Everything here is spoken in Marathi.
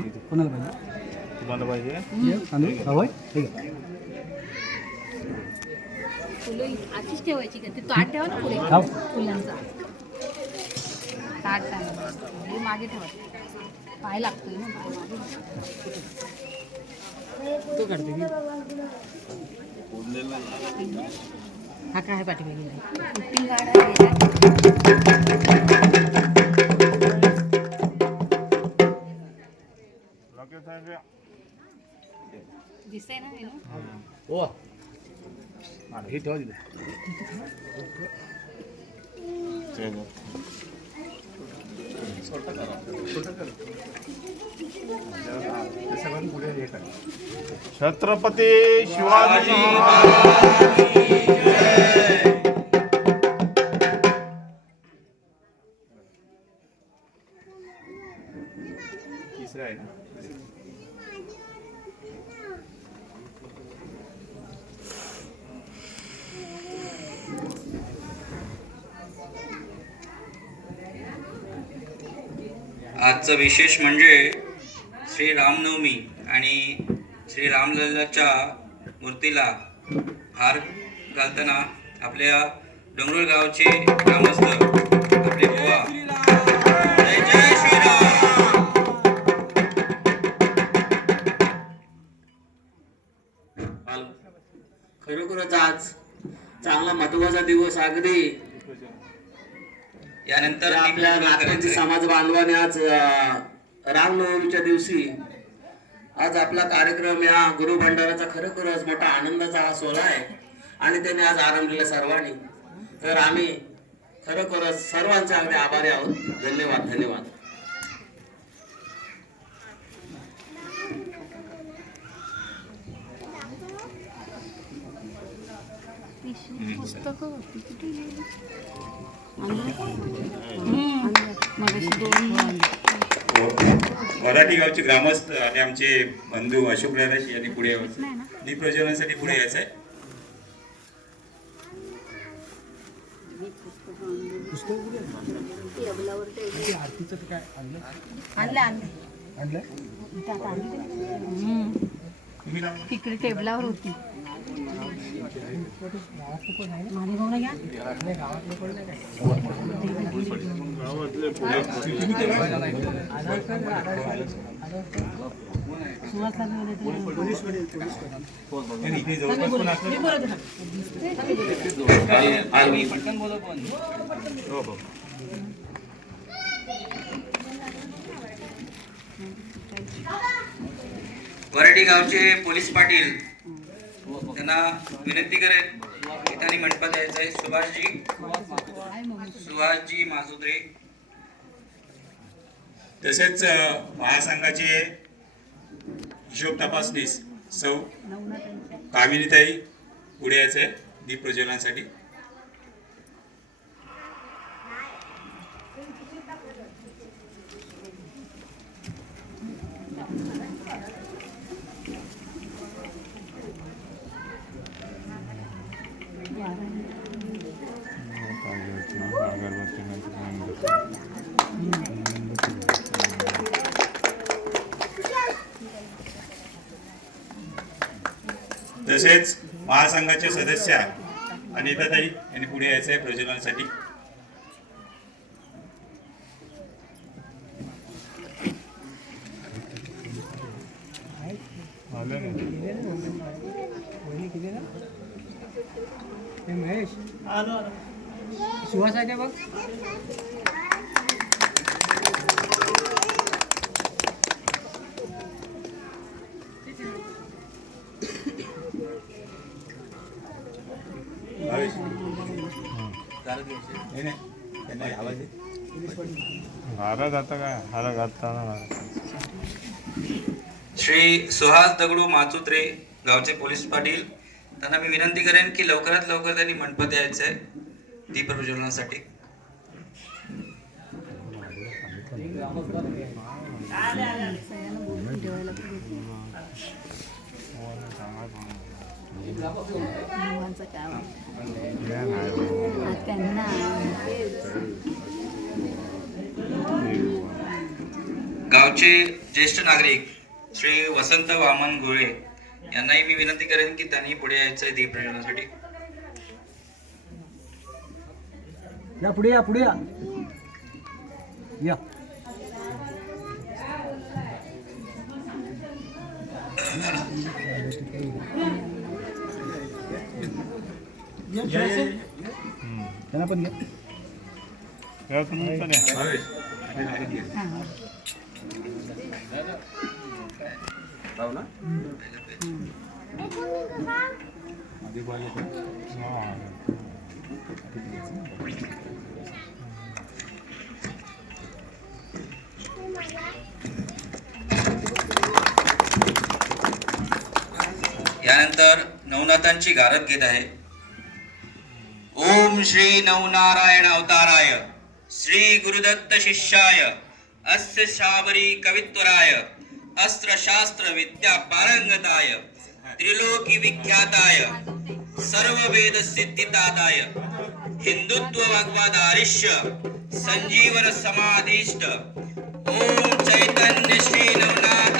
कोणाला पाहिजे? तुम्हाला पाहिजे तांदूळ हवंय ठीक आहे. फुलं आधीच ठेवायची का? ते ताट ठेवा ना पुढे हो. फुलांचा ताट टाका. हे मागे ठेवायचं. पाय लागतोय ना मागे. तो काढते की हा काय पाठीमागे नाही. कुट्टी गाडा दिसतंय ना हे ना? हो हे ठेवा तिथे. छत्रपती शिवाजी तिसरा आहे ना. आजचं विशेष म्हणजे श्री रामनवमी आणि श्री रामलल्लाच्या मूर्तीला हार घालताना आपल्या डोंगरुळ गावचे ग्रामस्थ आपले बुवा जय जय श्रीराम. खरोखरच आज चांगला महत्वाचा दिवस. अगदी यानंतर आपल्या नागरिक समाज बांधवाने आज रामनवमीच्या दिवशी आज आपला कार्यक्रम या गुरु भंडाराचा खरोखरच मोठा आनंदाचा हा सोहळा आहे आणि त्याने आज आरंभलेला सर्वांनी. तर आम्ही खरोखरच सर्वांचे अगदी आभारी आहोत. धन्यवाद धन्यवाद. पुस्तकं होती कुठे गेली? मराठी गावचे ग्रामस्थ आणि आमचे बंधू अशोक दादाशी यांनी पुढे यायचं, दीपप्रज्वलनासाठी पुढे यायचं आहे. आरतीचं काय आणलं आणलं तिकडे टेबलावर होती. मालेगावला घ्या. इथे जवळपास पण वरडी गावचे पोलीस पाटील त्यांना विनंती करेल इथं मंडपात यायचं आहे. सुभाषजी माजुद्रे. तसेच महासंघाचे हिशोब तपासनीस सौ कामिनीताई पुढे यायचं आहे दीप प्रज्वलनासाठी. तसेच महासंघाचे सदस्य अनिताताई यांनी पुढे यायचं आहे प्रज्वलनासाठी. महेश सुहास आहे का बघ. हारा घाता काय हारा घालताना श्री सुहास दगडू माचुत्रे गावचे पोलीस पाटील त्यांना मी विनंती करेन की लवकरात लवकर त्यांनी मंडपात यायचं आहे दीप प्रज्वलनासाठी. गावचे ज्येष्ठ नागरिक श्री वसंत वामन गोळे यांनाही मी विनंती करेन की त्यांनी पुढे यायचं आहे दीप प्रज्वलनासाठी. या पुढे या पुढे या या. त्यांना पण घ्या. तेव्हा तुम्ही पण या. हा. यानंतर नवनाथांची गारद घेत आहे. ओम श्री नवनारायण अवताराय श्री गुरुदत्त शिष्याय अस्य शाबरी कवित्वराय अस्त्र शास्त्र विद्या पारंगताय त्रिलोकी विख्याताय सर्व वेद सिद्धिदाताय हिंदुत्व वाग्वादारिष्य संजीवन समाधिष्ट ओम चैतन्य श्री नवनाथ